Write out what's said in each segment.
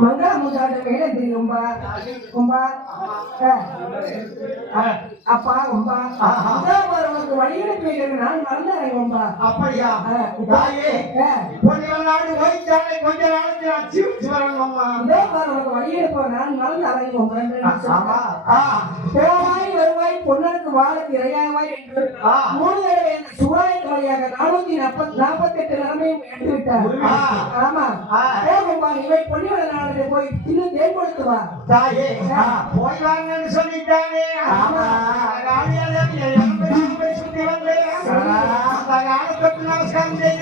மங்கள முத்தாண்ட மேலே தெரியும்பா கும்பா அப்பா கும்பா உனக்கு வழியில போயிட்டு நான் மறந்துறேன் கும்பா அப்படியா? தாயே கொஞ்ச நாள் போயிட்டாலே கொஞ்ச நாளைக்கு நான் சிரிச்சு வரணும்மா இதோ பாரு உனக்கு வழியில போ. நான் கும்பா ஆ போவாய் வருவாய் பொன்னனுக்கு வாழுக்கு இறையாவாய் என்று. மூணு தடவை அந்த சுவாய் வழியாக நானூத்தி நாற்பத்தி நாற்பத்தெட்டு நிலைமையும் எடுத்து விட்டார். ஆமா. போகும்பா நீ போய் பொன்னிவள நாளுக்கு போய் இன்னும் வா. தாயே. போய் வாங்கன்னு சொல்லிட்டானே. ஆமா. నమస్కారం చేసి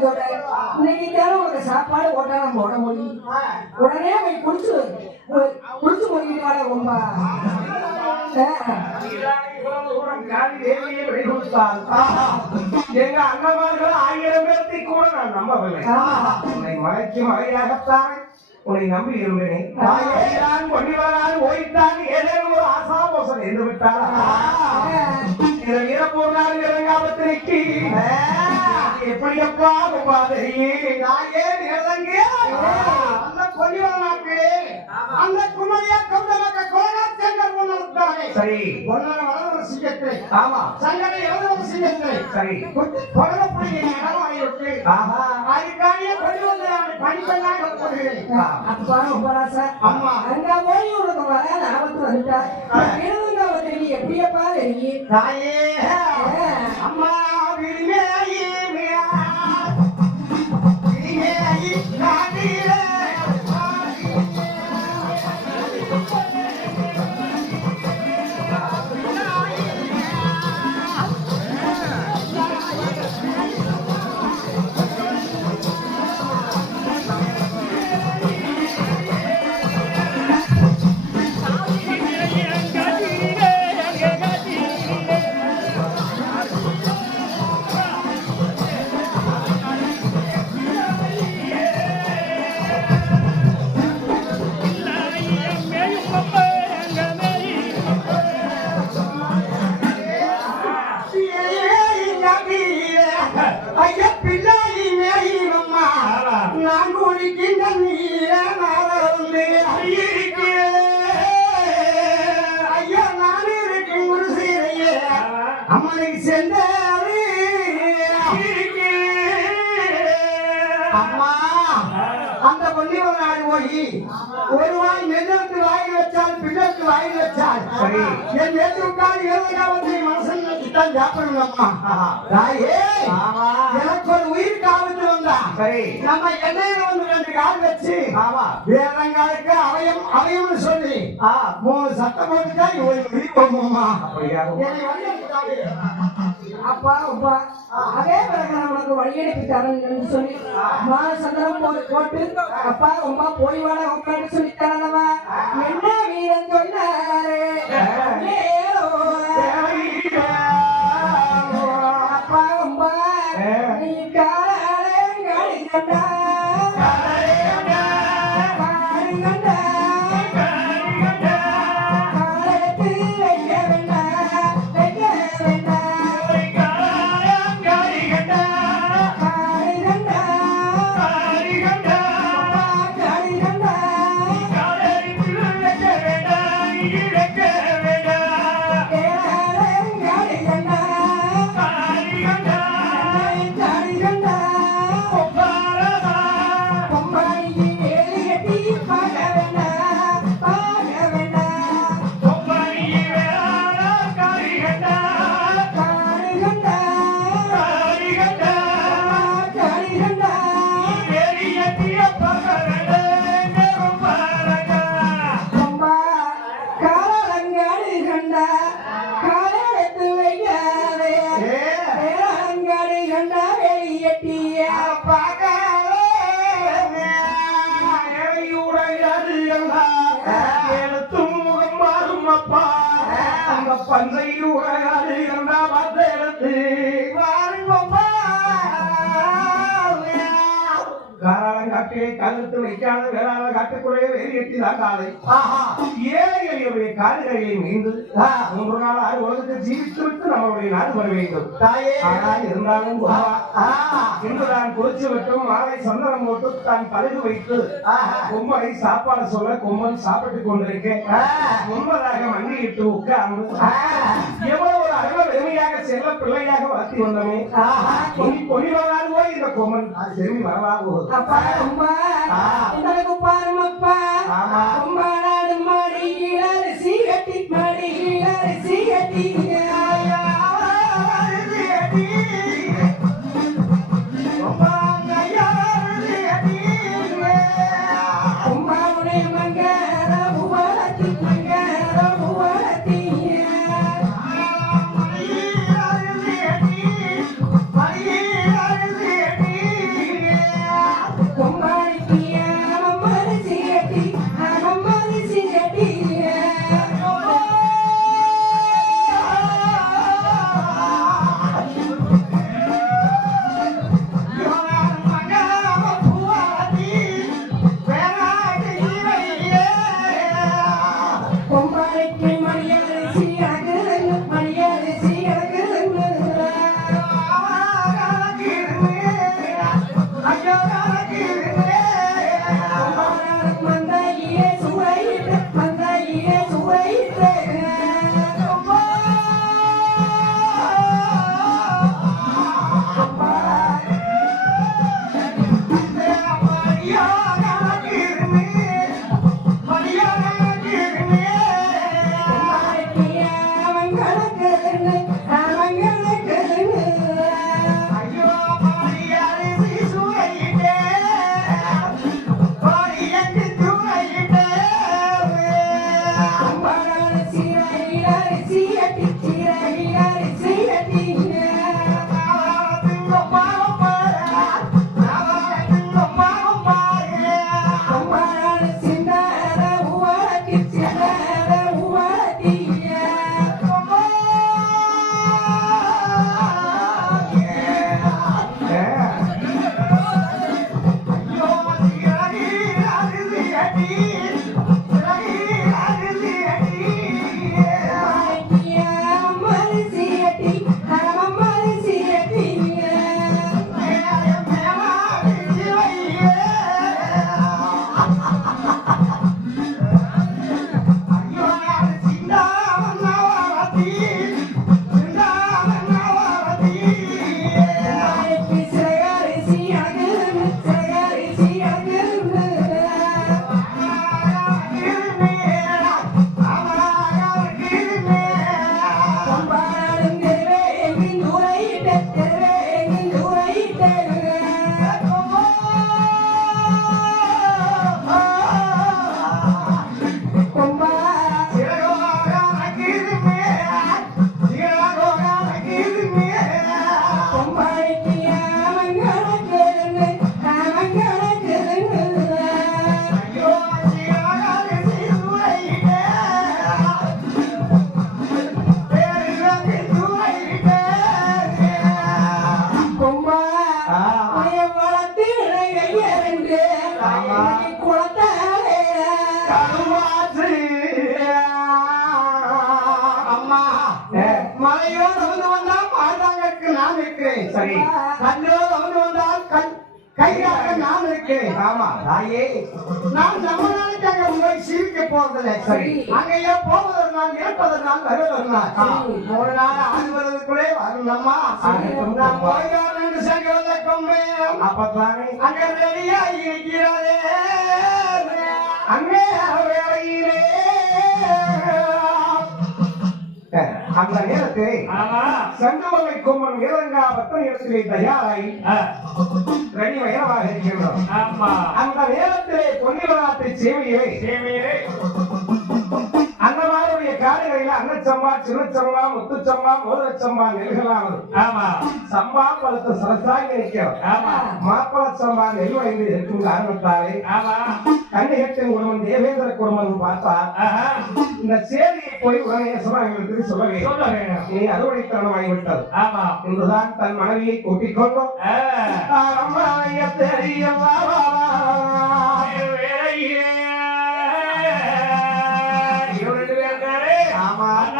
உடனே உறஞ்சோட இன்னைக்கு தேவை உனக்கு சாப்பாடு ஓட்டா நம்ம உட முடியும் உடனே போய் குடிச்சு குடிச்சு முடிக்கிட்டு வாடா கும்பா. எங்க அண்ணமார்கள் ஆயிரம் பேர்த்தை கூட நான் நம்பவில்லை. உன்னை மலைக்கு மலையாகத்தான் உன்னை நம்பி இருந்தேன். தாயேதான் கொண்டிவரால் ஓய்த்தான் ஏதேனும் ஒரு ஆசாமோசம் என்று விட்டாரா இந்த வீரப்பூர்ணால் இறங்காமத்திற்கு எப்படியப்பா உபாதையே நாயே நிறங்கே அந்த நாட்களே அந்த குமரியா கௌதமக்க கோணாத் செங்கர் கொண்டிருந்தாரே சரி. ஒன்னர வளர சிங்கத்தை. ஆமா. சங்கரை எழுதவர சிங்கத்தை. சரி. கொடலப்புடைய இடமாய் விட்டு ஆஹா. அதுக்காக கொண்டு வந்து படிப்பெல்லாம் போடுகிறேன் அப்பா சார் அம்மா அங்க போய் உனக்கு வராத ஆபத்து வந்துட்டா எழுதுங்க வந்து எப்படியப்பா தெரியும்? தாயே. அம்மா. நாள் போய் ஒரு வாய் நெல்லுக்கு வாயில் வச்சால் பிள்ளைக்கு வாயில் வச்சால். என் நெல்லுக்கால் ஏழையாவத்தை மனசன் வச்சுதான் சாப்பிடணும் அம்மா. தாயே எனக்கு ஒரு உயிர் காவத்து வந்தா. நம்ம எண்ணெயில வந்து ரெண்டு கால் வச்சு வேறங்காலுக்கு அவயம் அவயம்னு சொல்லி மூணு சட்டம் போட்டுட்டா ஒரு உயிர் போகுமா என்னை வந்து அப்பா அப்பா அதே பிரகாரம் உனக்கு வழியெடுத்து தரேன்னு சொல்லி மால சந்தனம் போட்டு அப்பா அம்மா போய் வாட உட்காந்து சொல்லி தரதவா என்ன வீரன் சொன்னாரே? அப்பா அம்மா நீ காலே கண்டா வேலையெட்டிதான் காலை. ஏழை எளியவருடைய காடுகளிலே மீண்டு மூன்று நாள் ஆறு உலகத்தில் ஜீவித்து விட்டு நம்மளுடைய நாடு வர வேண்டும். தாயே. ஆனால் இருந்தாலும் இன்று நான் குறிச்சு விட்டும் மாலை சந்தனம் போட்டு தான் பழுது வைத்து. கொம்மனை சாப்பாடு சொல்ல கொம்மன் சாப்பிட்டு கொண்டிருக்கேன். முன்பதாக மண்டியிட்டு உட்கார்ந்து. எவ்வளவு அழக பெருமையாக செல்ல பிள்ளையாக வளர்த்தி வந்தோமே. ஆஹா. பொன்னி பொன்னிவரால் போய் இந்த கொம்மன் திரும்பி வரவா கணக்கு என்னை சரி. கண்ணோ வந்து வந்தால் கண் கையாக நான் இருக்கேன் ஆமா தாயே. நான் நம்ம நாளைக்கு அங்க உங்களை சீவிக்க போறதில்லை சரி. அங்கேயோ போவதற்கு இறப்பதற்கு நாள் வருவதற்கு ஆ. மூணு நாள் ஆண்டு வருவதற்குள்ளே வரணும்மா. நான் சங்கரத அப்பத்தானே அங்க ரெடியா இருக்கிறதே அங்கே வேளையிலே அந்த நேரத்தை ஆமா செங்கமலை கொம்பன் இறங்கா பத்தனை இடத்திலே தயாராகி ஆ, ரெடி வயலாக இருக்கின்றோம் ஆமா. அந்த நேரத்திலே பொன்னிவராத்தை சேவையிலே மாதிரியுடைய காடுகளில் அன்னச்சம்பா சின்னச்சம்பா முத்துச்சம்பா மோதிரச்சம்பா நெல்களானது ஆமா. சம்பா பழத்தை சரசாகி நிற்கிறது ஆமா. மாப்பழ சம்பா நெல் வயது இருக்கும் காரணத்தாலே ஆமா. கண்ணிகத்தின் குடும்பம் தேவேந்திர குடும்பம் பார்த்தா இந்த செய்தியை போய் உடனே சுமங்களுக்கு சொல்ல வேண்டும். நீ அறுவடைத்தனமாகிவிட்டது ஆமா. என்றுதான் தன் மனைவியை கூட்டிக் கொண்டோம். ஆ, தெரியவா 妈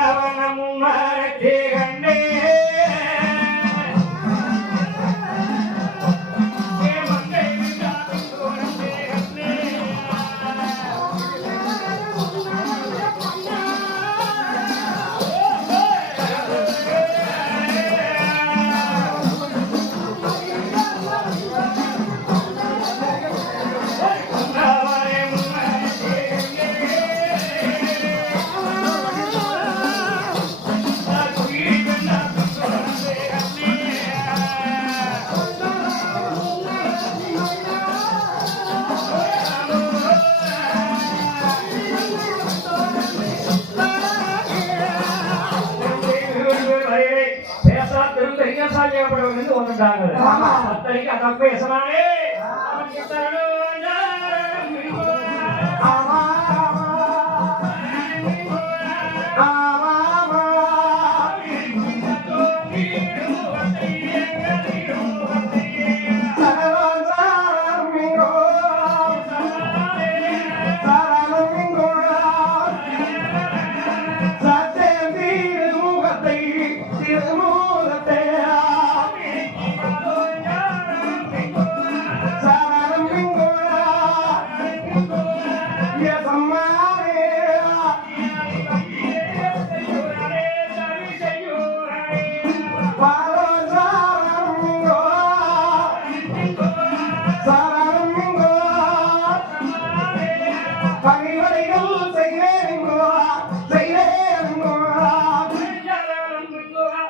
ஆமா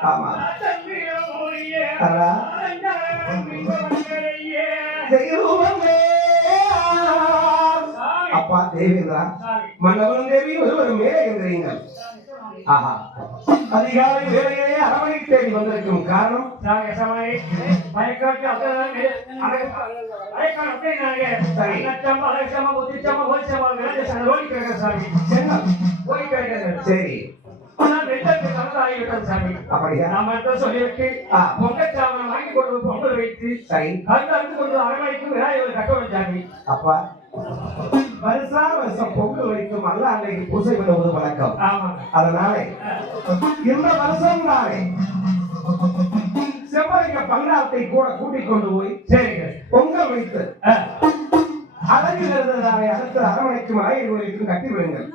ஆமா. அப்பா தேவேந்திரா மன்னவனும் தேவி ஒருவர் மேலே என்கிறீர்கள் ஆஹா. அதிகாலை வேலையிலே அரவணை தேடி வந்திருக்கும் காரணம்? சரி. அப்படியா சொல்லிவிட்டு ஆ. பொங்கல் சாவனம் வாங்கி கொண்டு பொங்கல் வைத்து சரி. அது அடுத்து கொண்டு அரவணைக்கு விநாயகர் கட்ட வச்சாங்க அப்பா வருஷா வருஷம் பொங்கல் வைக்கும் அல்ல அன்னைக்கு பூசை பண்ணுவது வழக்கம். ஆமா அதனால இந்த வருஷம் நாளே செவ்வரிக்க பங்காளத்தை கூட கூட்டிக் கொண்டு போய் சரிங்க. பொங்கல் வைத்து ஆ, அழகில் இருந்ததாலே அடுத்த அரவணைக்கும் அழகில் கட்டி விடுங்கள்.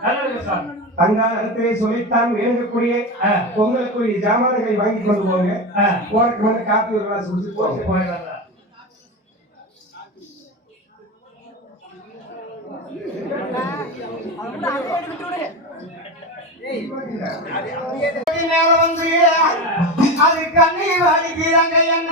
தங்கால் இடத்திலே சொல்லித்தான் வேண்டக்கூடிய பொங்கலுக்குரிய ஜாமான்களை வாங்கி கொண்டு போங்க. காப்பி ஒரு கிளாஸ் போயிடலாம். மேல வந்து அது கண்ணீர் அடிக்கிறாங்க என்ன